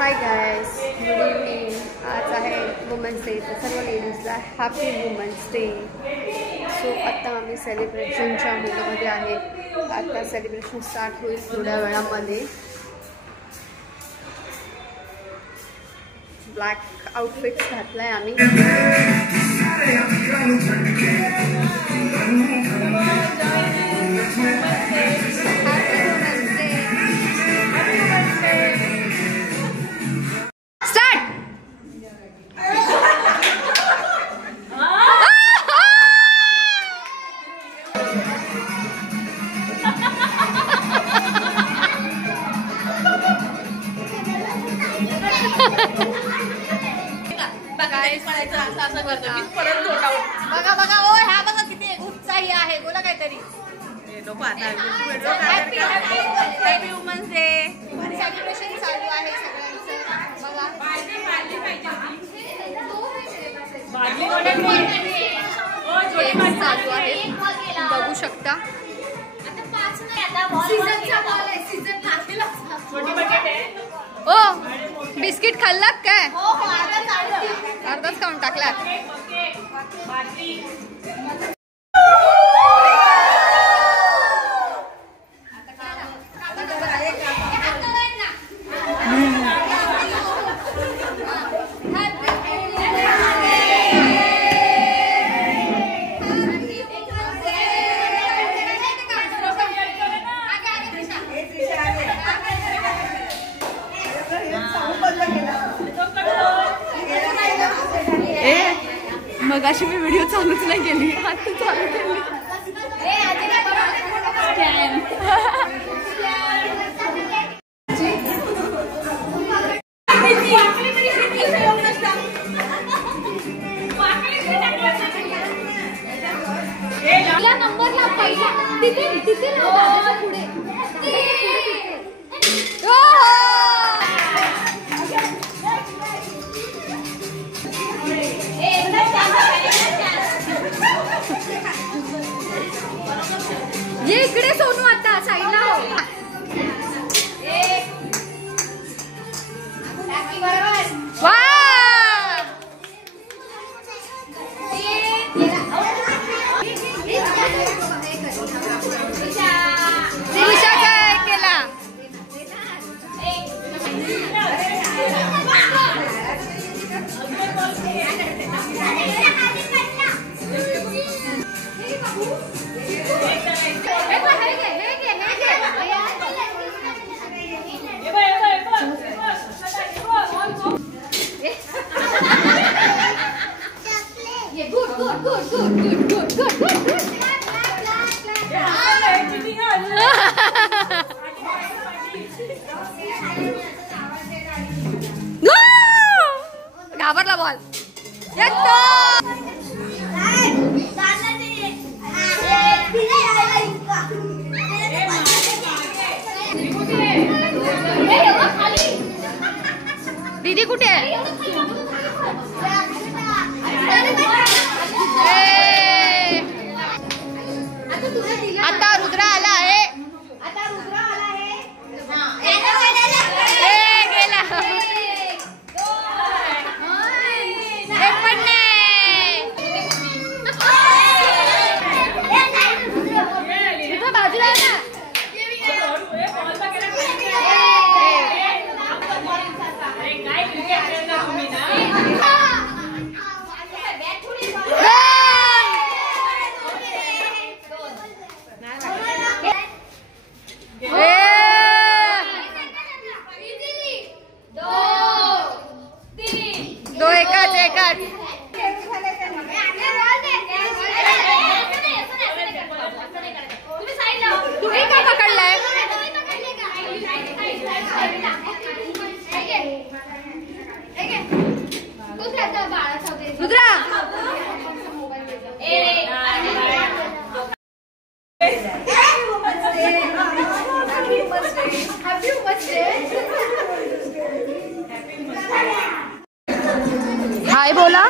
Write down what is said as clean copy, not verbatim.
Hi guys, good evening. आज आहे women's day, तर सर्व लेडीजला हॅपी वुमन्स डे. सो आत्ता आम्ही सेलिब्रेशनच्या मूडमध्ये आहे. आता सेलिब्रेशन स्टार्ट होईल थोड्या वेळामध्ये. ब्लॅक आउटफिट्स घातला आहे आम्ही. बघा बघा ओ, ह्या बघा किती उत्साही आहे. बोला काहीतरी. हॅपी वुमन्स डे सेलिब्रेशन चालू आहे सगळ्यांचं. बघा चालू आहे, बघू शकता. ओ बिस्किट खाल्लात काय? अर्धाच खाऊन टाकलात. मग अशी मी व्हिडिओ चालूच नाही केली, आता चालू केली. नंबरला पहिला तिथे तिथे पुढे. ये इकडे सोनू, आता साईडला हो. दिशा काय केला? घाबरला बॉल. दीदी कुठे आहे? आता रुद्रा आला आहे. गेला. बाजूला ना. दो एकाच एकाच. तुम्ही का पकडलाय? रुद्रा हाय बोला.